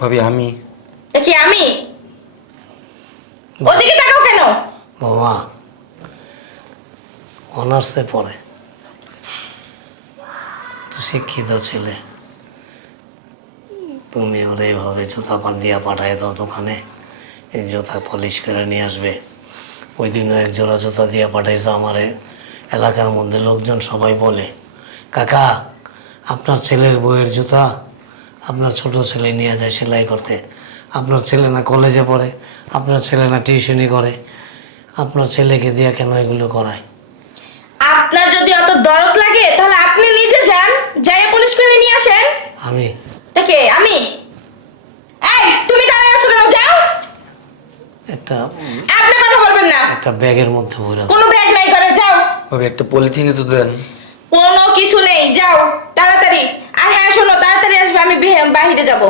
ভাবি আমি দেখি আমি ওদিকে তাকাও কেন? বাবা অনার্সে পড়ে, তো শিক্ষিত ছেলে, তুমি ওর এইভাবে জুতা দিয়া পাঠায় দাও দোকানে, এই জুতা পলিশ করে নিয়ে আসবে। ওই দিনও এক জোড়া জুতা দিয়ে পাঠাইছো আমারে। এলাকার মধ্যে লোকজন সবাই বলে, কাকা আপনার ছেলের বইয়ের জুতা আপনার ছোট ছেলে নিয়ে যায় সেলাই করতে, আপনার ছেলে না কলেজে পড়ে, আপনার ছেলে না টিউশনি করে, আপনার ছেলেকে দিয়ে কেন এগুলো করায়? আপনার যদি অত দরদ লাগে তাহলে আপনি নিজে যান, যাইয়ে পুলিশ করে নিয়ে আসেন। আমি দেখে আমি এই তুমি দাঁড়িয়ে আছো কেন? যাও। একটা আপনি কথা বলবেন না। একটা ব্যাগের মধ্যে ভরে কোনো ব্যাগ নাই করে যাও। ভাবি একটা পলিথিনে তো দেন। কোনো কিছু নেই, যাও তাড়াতাড়ি। আর হ্যাঁ শোনো, তাড়াতাড়ি আসবে, আমি বাইরে যাব।